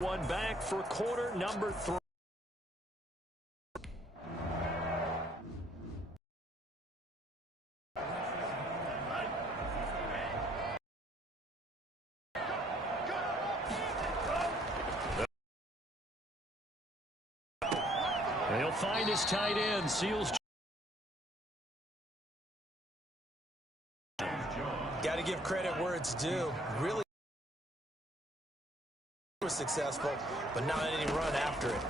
One back for quarter number 3. He'll find his tight end, seals. Got to give credit where it's due. Really was successful, but not any run after it.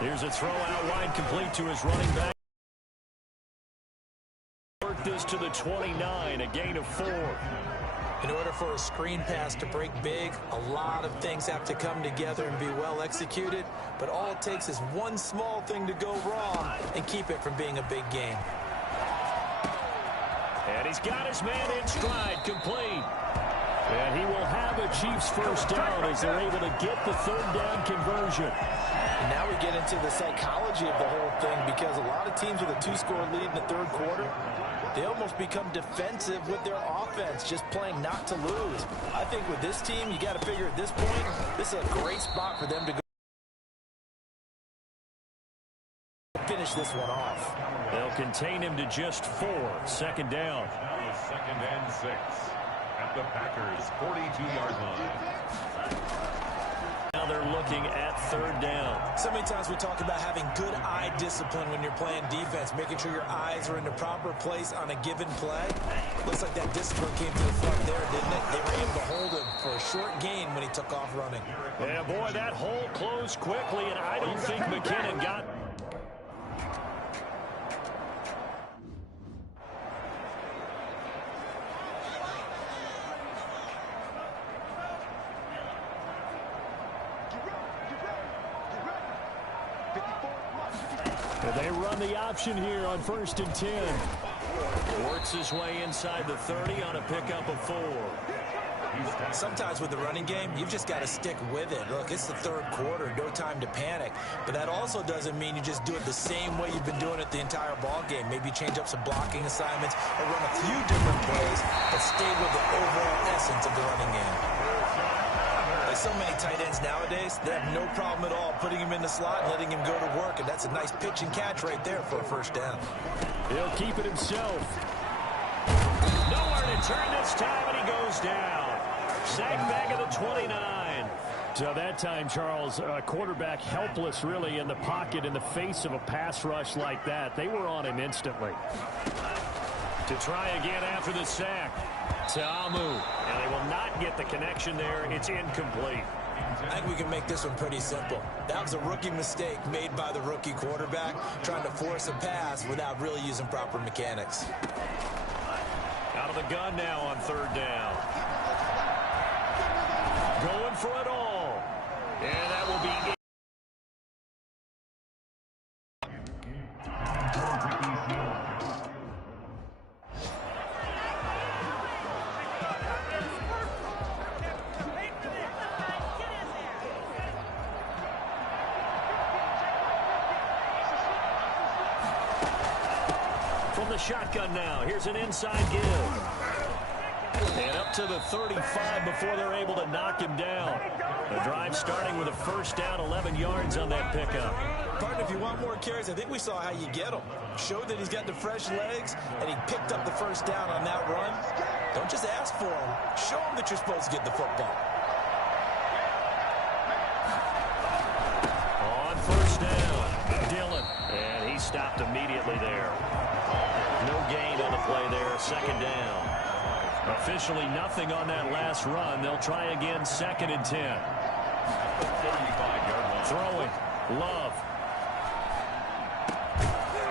Here's a throw out wide, complete to his running back. Work this to the 29, a gain of 4. In order for a screen pass to break big, a lot of things have to come together and be well executed, but all it takes is one small thing to go wrong and keep it from being a big game. And he's got his man in stride, complete. And he will have a Chiefs first down as they're able to get the third down conversion. And now we get into the psychology of the whole thing, because a lot of teams with a 2-score lead in the third quarter, they almost become defensive with their offense, just playing not to lose. I think with this team, you got to figure at this point, this is a great spot for them to go finish this one off. They'll contain him to just 4. Second down. Second and 6 at the Packers' 42-yard line. Now they're looking at third down. So many times we talk about having good eye discipline when you're playing defense, making sure your eyes are in the proper place on a given play. Looks like that discipline came to the front there, didn't it? They were able to hold him for a short gain when he took off running. Yeah, boy, that hole closed quickly, and I don't think McKinnon got... They run the option here on 1st and 10. Works his way inside the 30 on a pickup of 4. Sometimes with the running game, you've just got to stick with it. Look, it's the third quarter, no time to panic. But that also doesn't mean you just do it the same way you've been doing it the entire ball game. Maybe change up some blocking assignments or run a few different plays, but stay with the overall essence of the running game. Like so many tight ends nowadays, they have no problem at all putting him in the slot and letting him go to work, and that's a nice pitch and catch right there for a first down. He'll keep it himself. Nowhere to turn this time, and he goes down. Sack back at the 29. So that time, Charles, quarterback helpless really in the pocket in the face of a pass rush like that. They were on him instantly. To try again after the sack. Ta'amu. And they will not get the connection there. It's incomplete. I think we can make this one pretty simple. That was a rookie mistake made by the rookie quarterback, trying to force a pass without really using proper mechanics. Out of the gun now on third down. Going for it all. And that will be it. From the shotgun now, here's an inside give. And up to the 35 before they're able to knock him down. The drive starting with a first down, 11 yards on that pickup. Partner, if you want more carries, I think we saw how you get them. Showed that he's got the fresh legs, and he picked up the first down on that run. Don't just ask for him. Show him that you're supposed to get the football. On first down, Dillon. And he stopped immediately there. No gain on the play there, second down. Officially nothing on that last run. They'll try again, 2nd and 10. Throwing, Love.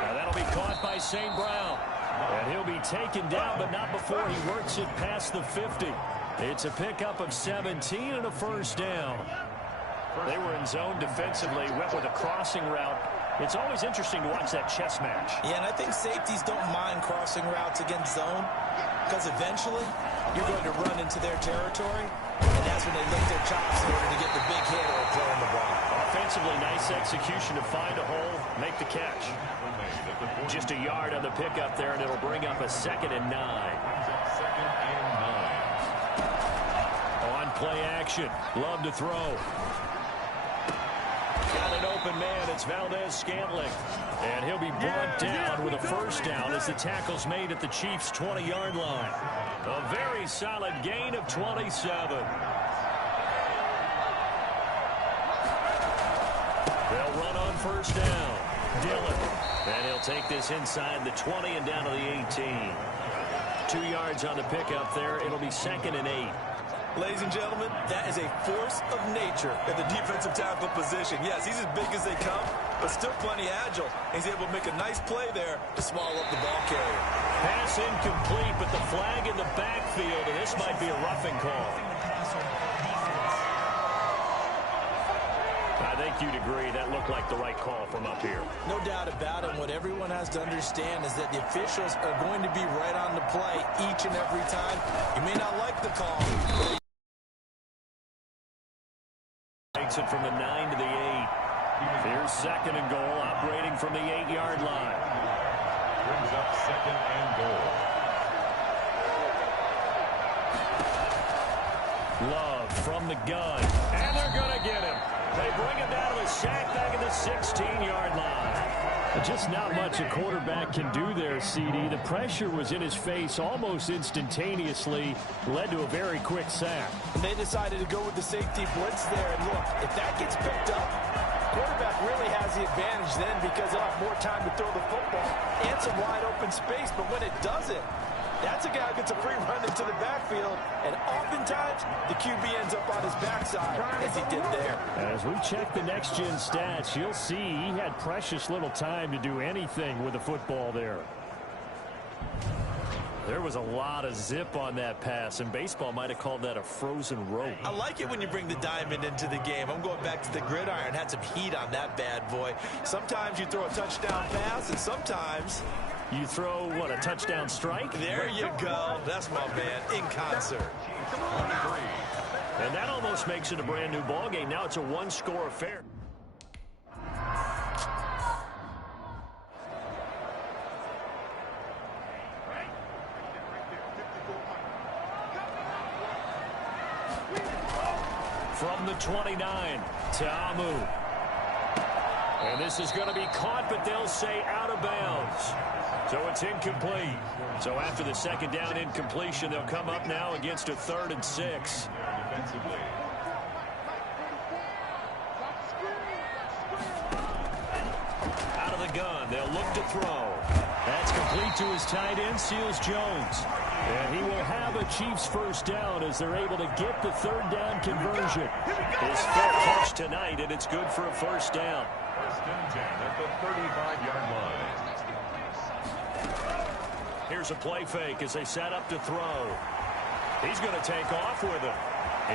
Now that'll be caught by St. Brown. And he'll be taken down, but not before he works it past the 50. It's a pickup of 17 and a first down. They were in zone defensively, went with a crossing route. It's always interesting to watch that chess match. Yeah, and I think safeties don't mind crossing routes against zone, because eventually you're going to run into their territory, and that's when they lift their chops in order to get the big hit or play on the ball. Offensively, nice execution to find a hole, make the catch. Just a yard on the pickup there, and it'll bring up a 2nd and 9. Second and 9. On play action. Love to throw. Got an open man. It's Valdez-Scantling. And he'll be brought down with a first down as the tackle's made at the Chiefs' 20-yard line. A very solid gain of 27. They'll run on first down. Dillon. And he'll take this inside the 20 and down to the 18. 2 yards on the pickup there. It'll be 2nd and 8. Ladies and gentlemen, that is a force of nature at the defensive tackle position. Yes, he's as big as they come, but still plenty agile. He's able to make a nice play there to swallow up the ball carrier. Pass incomplete, but the flag in the backfield, and this might be a roughing call. I think you'd agree that looked like the right call from up here. No doubt about it. What everyone has to understand is that the officials are going to be right on the play each and every time. You may not like the call. Takes it from the 9 to the 8. Here's 2nd and goal, operating from the 8-yard line. Brings up 2nd and goal. Love from the gun, and they're going to get him. They bring him down to the sack back at the 16-yard line. Just not much a quarterback can do there, CD. The pressure was in his face almost instantaneously, led to a very quick sack. And they decided to go with the safety blitz there. And look, if that gets picked up, quarterback really has the advantage then because they'll have more time to throw the football and some wide open space. But when it doesn't, that's a guy who gets a free run into the backfield, and oftentimes the QB ends up on his backside, as he did there. As we check the next-gen stats, you'll see he had precious little time to do anything with the football there. There was a lot of zip on that pass, and baseball might have called that a frozen rope. I like it when you bring the diamond into the game. I'm going back to the gridiron. Had some heat on that bad boy. Sometimes you throw a touchdown pass, and sometimes you throw, what, a touchdown strike? There you go. That's my man, in concert. And that almost makes it a brand-new ball game. Now it's a one-score affair. From the 29, Ta'amu. And this is going to be caught, but they'll say out of bounds. So it's incomplete. So after the second down incompletion, they'll come up now against a 3rd and 6. Out of the gun, they'll look to throw. That's complete to his tight end, Seals Jones. And he will have a Chiefs first down as they're able to get the 3rd down conversion. His 5th catch tonight, and it's good for a first down. 1st and 10 at the 35-yard line. Here's a play fake as they set up to throw. He's going to take off with it.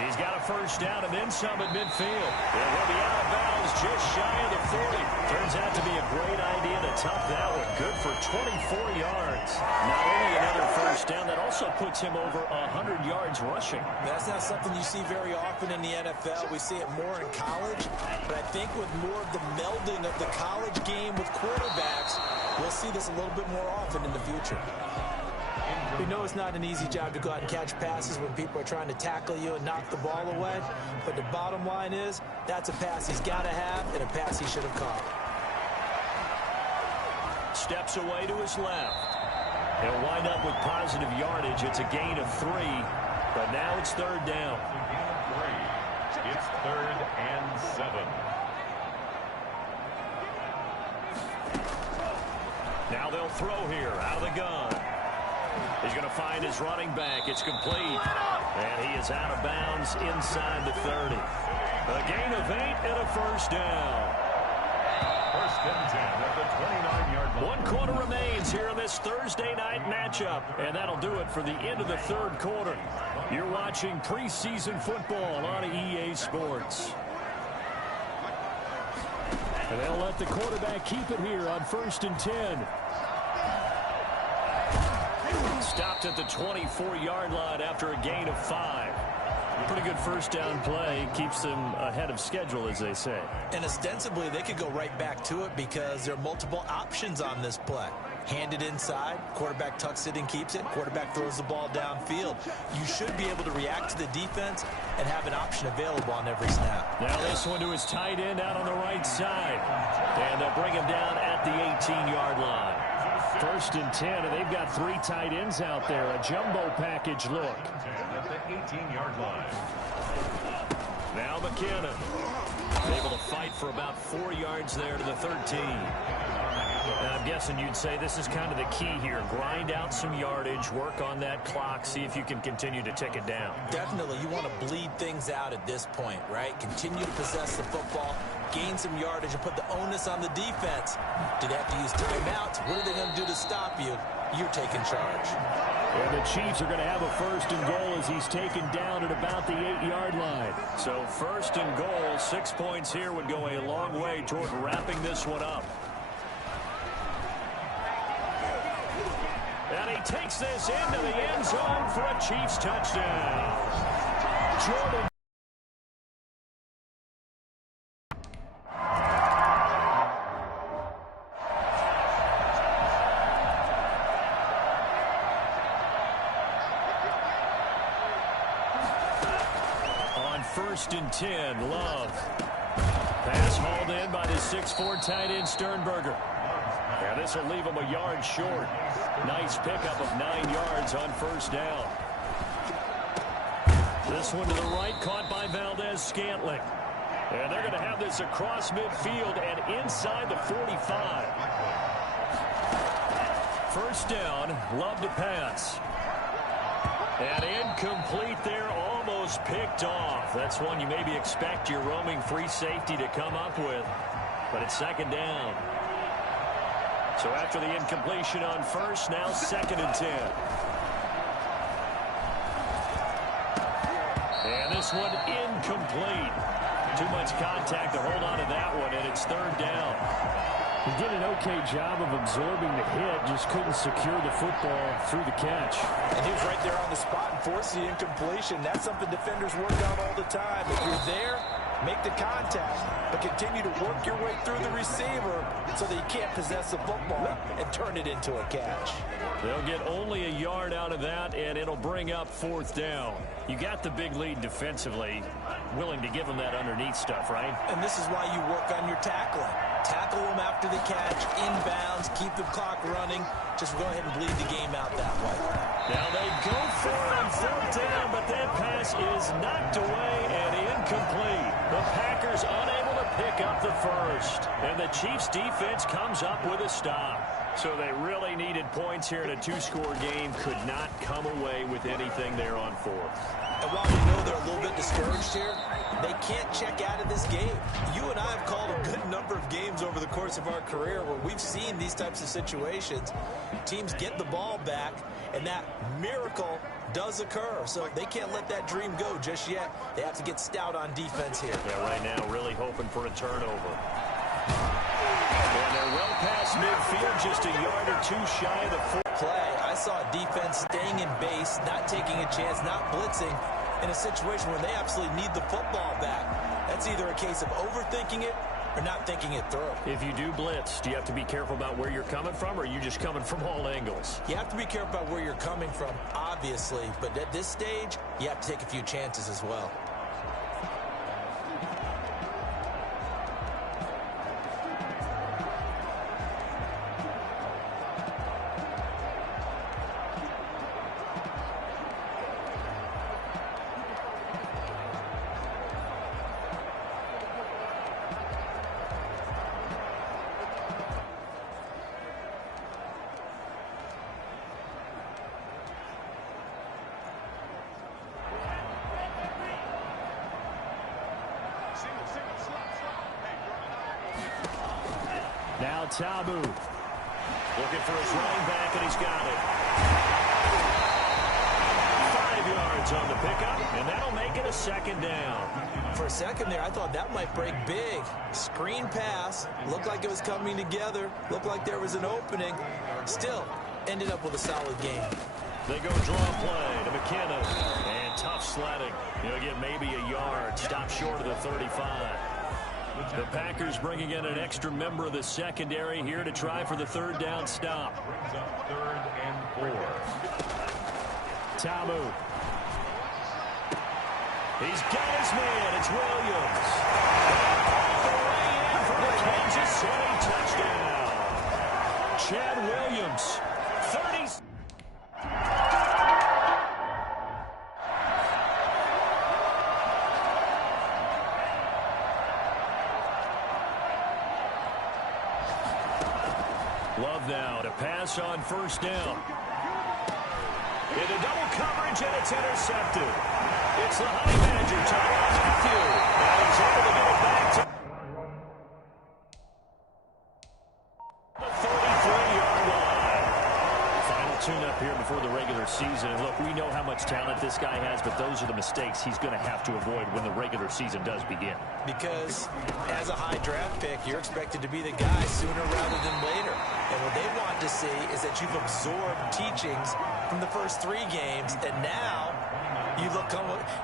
He's got a first down and then some at midfield. And he'll be out of bounds just shy of the 40. Turns out to be a great idea to tuck that one. Good for 24 yards. Not only another first down, that also puts him over 100 yards rushing. That's not something you see very often in the NFL. We see it more in college. But I think with more of the melding of the college game with quarterbacks, we'll see this a little bit more often in the future. We know it's not an easy job to go out and catch passes when people are trying to tackle you and knock the ball away. But the bottom line is, that's a pass he's got to have and a pass he should have caught. Steps away to his left. He'll wind up with positive yardage. It's a gain of 3, but now it's 3rd down. It's 3rd and 7. Now they'll throw here out of the gun. He's going to find his running back. It's complete. And he is out of bounds inside the 30. A gain of 8 and a first down. 1st and 10 at the 29-yard line. 1 quarter remains here in this Thursday night matchup. And that'll do it for the end of the 3rd quarter. You're watching preseason football on EA Sports. And they'll let the quarterback keep it here on 1st and 10. Stopped at the 24-yard line after a gain of 5. Pretty good first down play. Keeps them ahead of schedule, as they say. And ostensibly, they could go right back to it because there are multiple options on this play. hand it inside, quarterback tucks it and keeps it, quarterback throws the ball downfield. You should be able to react to the defense and have an option available on every snap. Now this one to his tight end out on the right side. And they'll bring him down at the 18-yard line. 1st and 10, and they've got 3 tight ends out there. A jumbo package look. At the 18-yard line. Now McKinnon able to fight for about 4 yards there to the 13. And I'm guessing you'd say this is kind of the key here. Grind out some yardage, work on that clock, see if you can continue to tick it down. Definitely, you want to bleed things out at this point, right? Continue to possess the football, gain some yardage, and put the onus on the defense. Do they have to use timeouts? What are they going to do to stop you? You're taking charge. And the Chiefs are going to have a 1st and goal as he's taken down at about the 8-yard line. So 1st and goal, 6 points here would go a long way toward wrapping this one up. And he takes this into the end zone for a Chiefs touchdown. Jordan. On 1st and 10, Love. Pass hauled in by the 6'4" tight end Sternberger. Yeah, this will leave him a yard short. Nice pickup of 9 yards on 1st down. This one to the right, caught by Valdez-Scantling. And they're going to have this across midfield and inside the 45. 1st down, Love to pass. And incomplete there, almost picked off. That's one you maybe expect your roaming free safety to come up with. But it's 2nd down. So after the incompletion on 1st, now 2nd and 10. And this one incomplete. Too much contact to hold on to that one, and it's 3rd down. He did an okay job of absorbing the hit, just couldn't secure the football through the catch. And he was right there on the spot and forced the incompletion. That's something defenders work on all the time. If you're there, make the contact, but continue to work your way through the receiver so that you can't possess the football and turn it into a catch. They'll get only a yard out of that, and it'll bring up 4th down. You got the big lead defensively, willing to give them that underneath stuff, right? And this is why you work on your tackling. Tackle them after the catch, inbounds, keep the clock running. Just go ahead and bleed the game out that way. Now they go for it on 4th down, but that pass is knocked away and incomplete. The Packers unable to pick up the 1st. And the Chiefs defense comes up with a stop. So they really needed points here in a 2-score game. Could not come away with anything there on 4th. And while we know they're a little bit discouraged here, they can't check out of this game. You and I have called a good number of games over the course of our career where we've seen these types of situations. Teams get the ball back, and that miracle does occur. So they can't let that dream go just yet. They have to get stout on defense here. Yeah, right now really hoping for a turnover. And they're well past midfield, just a yard or 2 shy of the 4th. Play. I saw a defense staying in base, not taking a chance, not blitzing in a situation where they absolutely need the football back. That's either a case of overthinking it or not thinking it through. If you do blitz, do you have to be careful about where you're coming from, or are you just coming from all angles? You have to be careful about where you're coming from, obviously, but at this stage, you have to take a few chances as well. Now Tabu looking for his running back, and he's got it. 5 yards on the pickup, and that'll make it a 2nd down. For a second there, I thought that might break big. Screen pass, looked like it was coming together, looked like there was an opening. Still, ended up with a solid game. They go draw play to McKinnon, and tough sledding. He'll get maybe a yard, stop short of the 35. The Packers bringing in an extra member of the secondary here to try for the third down stop. Brings up 3rd and 4. Tamu. He's got his man. It's Williams. All the way in for the Kansas City touchdown. Chad Williams, 30. Love now to pass on first down. Into double coverage, and it's intercepted. It's the Honey Badger, Tyrann Mathieu. And he's able to get it back to the 33-yard line. Final tune-up here before the regular season. And look, we know how much talent this guy has, but those are the mistakes he's going to have to avoid when the regular season does begin. Because as a high draft pick, you're expected to be the guy sooner rather than later. And what they want to see is that you've absorbed teachings from the first 3 games, and now you look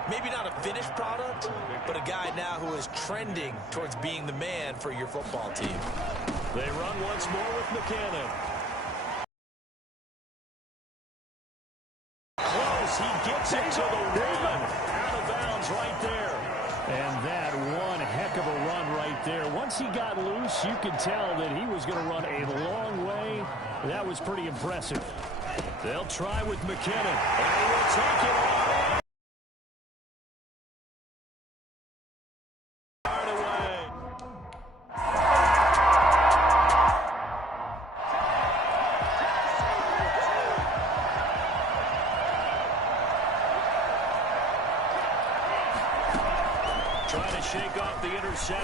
maybe not a finished product, but a guy now who is trending towards being the man for your football team. They run once more with McKinnon. Close. He gets it to the run. Out of bounds right there. And that one heck of a run right there. Once he got loose, you could tell that he was going to run a long way. That was pretty impressive. They'll try with McKinnon. And he will take it all in. Trying to shake off the interception.